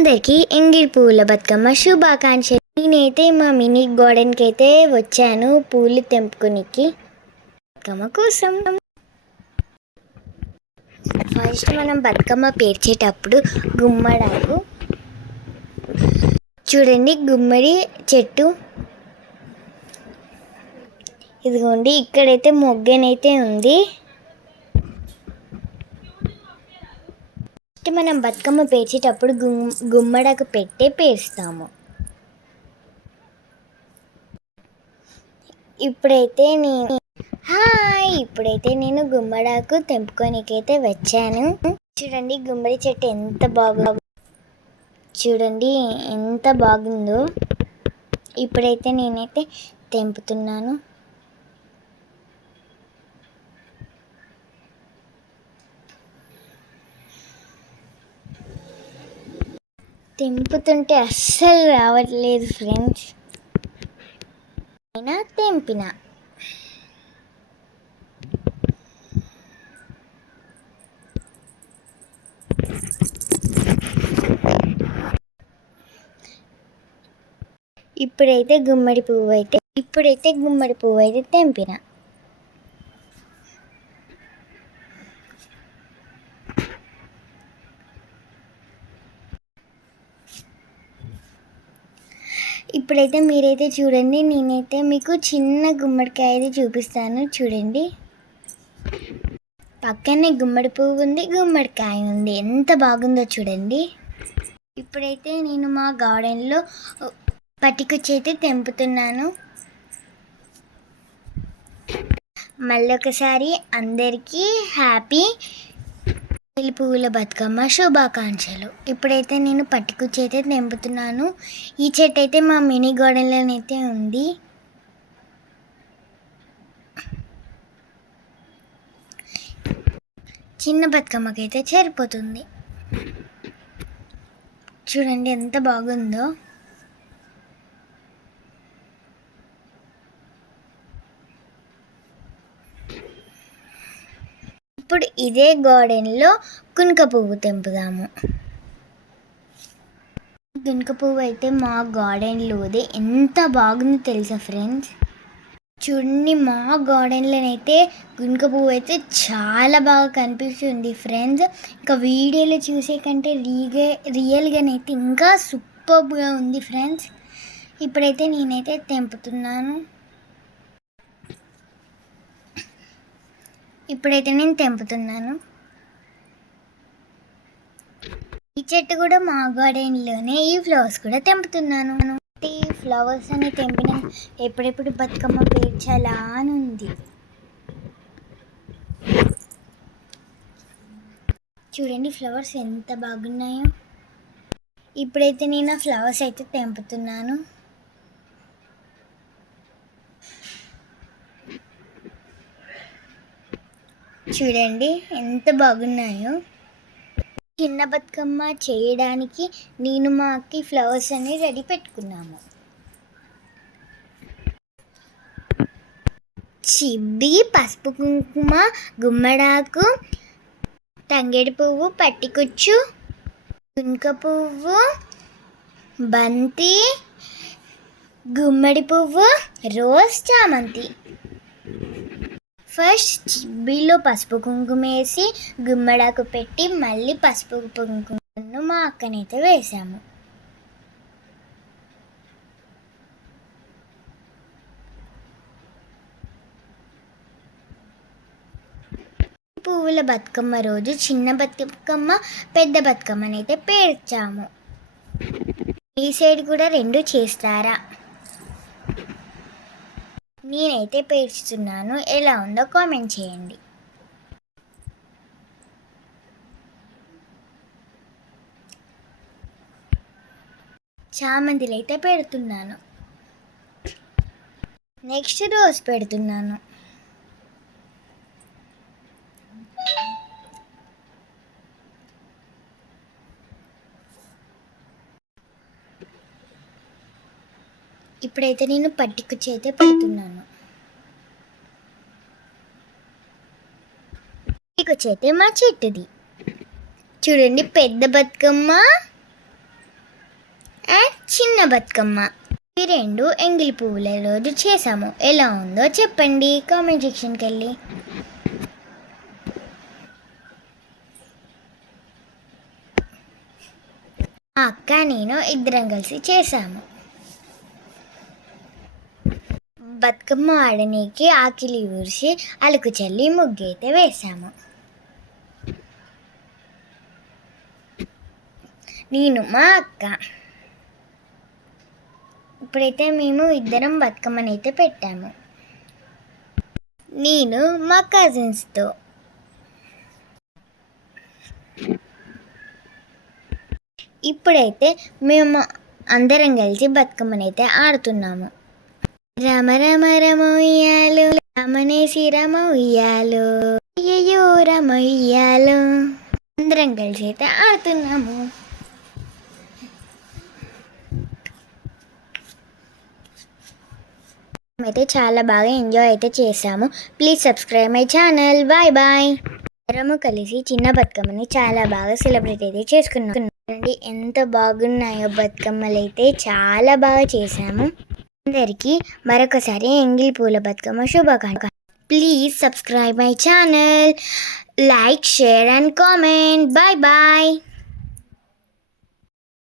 అందరికీ ఎంగిలి పువ్వుల బతుకమ్మ శుభాకాంక్షలు. నేనైతే మా మినీ గార్డెన్కి అయితే వచ్చాను పూలు తెంపుకోనికి బతుకమ్మ కోసం. ఫస్ట్ మనం బతుకమ్మ పేర్చేటప్పుడు గుమ్మడాకు చూడండి, గుమ్మడి చెట్టు ఇదిగోండి, ఇక్కడైతే మొగ్గనైతే ఉంది. మనం బతుకమ్మ పేర్చేటప్పుడు గుమ్మడకు పెట్టే పేరుస్తాము. ఇప్పుడైతే నేను గుమ్మడాకు తెంపుకోనికైతే వచ్చాను. చూడండి గుమ్మడి చెట్టు ఎంత బాగుందో. ఇప్పుడైతే నేనైతే తెంపుతున్నాను. తెంపుతుంటే అస్సలు రావట్లేదు ఫ్రెండ్స్, అయినా తెంపిన. ఇప్పుడైతే గుమ్మడి పువ్వు అయితే తెంపిన. ఇప్పుడైతే మీరైతే చూడండి, నేనైతే మీకు చిన్న గుమ్మడికాయ అయితే చూపిస్తాను. చూడండి, పక్కనే గుమ్మడి పువ్వు ఉంది, గుమ్మడికాయ ఉంది, ఎంత బాగుందో చూడండి. ఇప్పుడైతే నేను మా గార్డెన్లో పట్టికొచ్చి అయితే తెంపుతున్నాను. మళ్ళీ ఒకసారి అందరికీ హ్యాపీ ఎంగిలి పువ్వుల బతుకమ్మ శుభాకాంక్షలు. ఇప్పుడైతే నేను పట్టికొచ్చి అయితే తెంపుతున్నాను. ఈ చెట్టు అయితే మా మినీ గార్డెన్లోనైతే ఉంది. చిన్న బతుకమ్మకైతే సరిపోతుంది. చూడండి ఎంత బాగుందో. ఇప్పుడు ఇదే గార్డెన్లో గునుక పువ్వు తెంపుదాము. గునుక పువ్వు అయితే మా గార్డెన్లోదే ఎంత బాగుందో తెలుసా ఫ్రెండ్స్. చూడండి, మా గార్డెన్లోనైతే గునుక పువ్వు అయితే చాలా బాగా కనిపిస్తుంది ఫ్రెండ్స్. ఇంకా వీడియోలో చూసే కంటే రియల్గానైతే ఇంకా సూపర్గా ఉంది ఫ్రెండ్స్. ఇప్పుడైతే నేనైతే తెంపుతున్నాను. ఈ చెట్టు కూడా మా గార్డెన్లోనే. ఈ ఫ్లవర్స్ కూడా తెంపుతున్నాను. ఈ ఫ్లవర్స్ అని తెంపిన ఎప్పుడెప్పుడు బతుకమ్మ పేర్చాలా అని ఉంది. చూడండి ఫ్లవర్స్ ఎంత బాగున్నాయో. ఇప్పుడైతే నేను ఫ్లవర్స్ అయితే తెంపుతున్నాను. చూడండి ఎంత బాగున్నాయో. చిన్న బతుకమ్మ చేయడానికి నేను మా అక్కి ఫ్లవర్స్ అన్ని రెడీ పెట్టుకున్నాము. చిబ్బి, పసుపు కుంకుమ, గుమ్మడాకు, తంగేడు పువ్వు, పట్టికొచ్చు, గునుక పువ్వు, బంతి, గుమ్మడి పువ్వు, రోజ్, చామంతి. ఫస్ట్ చిబ్బిలో పసుపు కుంకుమ వేసి గుమ్మడాకు పెట్టి మళ్ళీ పసుపు కుంకుమను మా అక్కనైతే వేసాము. పువ్వుల బతుకమ్మ రోజు చిన్న బతుకమ్మ, పెద్ద బతుకమ్మనైతే పేర్చాము. ఈ సైడ్ కూడా రెండు చేస్తారా? నేనైతే పేర్చుతున్నాను. ఎలా ఉందో కామెంట్ చేయండి. చామంతిలు అయితే పెడుతున్నాను. నెక్స్ట్ రోజ్ పెడుతున్నాను. ఇప్పుడైతే నేను పట్టికొచ్చి అయితే పెడుతున్నాను. పట్టికొచ్చి అయితే మా చెట్టుది. చూడండి, పెద్ద బతుకమ్మ, చిన్న బతుకమ్మ. ఈ రెండు ఎంగిలి పువ్వుల రోజు చేసాము. ఎలా ఉందో చెప్పండి కామెంట్ సెక్షన్కి వెళ్ళి. మా అక్క నేను ఇద్దరం కలిసి చేసాము. బతుకమ్మ ఆడనీకి ఆకిలి ఊర్చి అలుకు చల్లి ముగ్గు అయితే వేసాము. నేను మా అక్క ఇప్పుడైతే మేము ఇద్దరం బతుకమ్మనైతే పెట్టాము. నేను మా కజిన్స్తో. ఇప్పుడైతే మేము అందరం కలిసి బతుకమ్మనైతే ఆడుతున్నాము. రమ రమ రమ ఉయ్యాలు రమనేసి రమ ఉయ్యాలు అయ్యో రమ ఉయ్యాలు అందరం కలిసి అయితే ఆడుతున్నాము. అయితే చాలా బాగా ఎంజాయ్ అయితే చేసాము. Please subscribe my channel. Bye bye. అందరము కలిసి చిన్న బతుకమ్మని చాలా బాగా సెలబ్రేట్ అయితే చేసుకున్నాం. ఎంత బాగున్నాయో బతుకమ్మలు అయితే చాలా బాగా చేసాము. అందరికీ మరొకసారి ఎంగిలి పూల బతుకమ్మ శుభాకాంక్షలు. Please subscribe my channel, like, share and comment. Bye bye.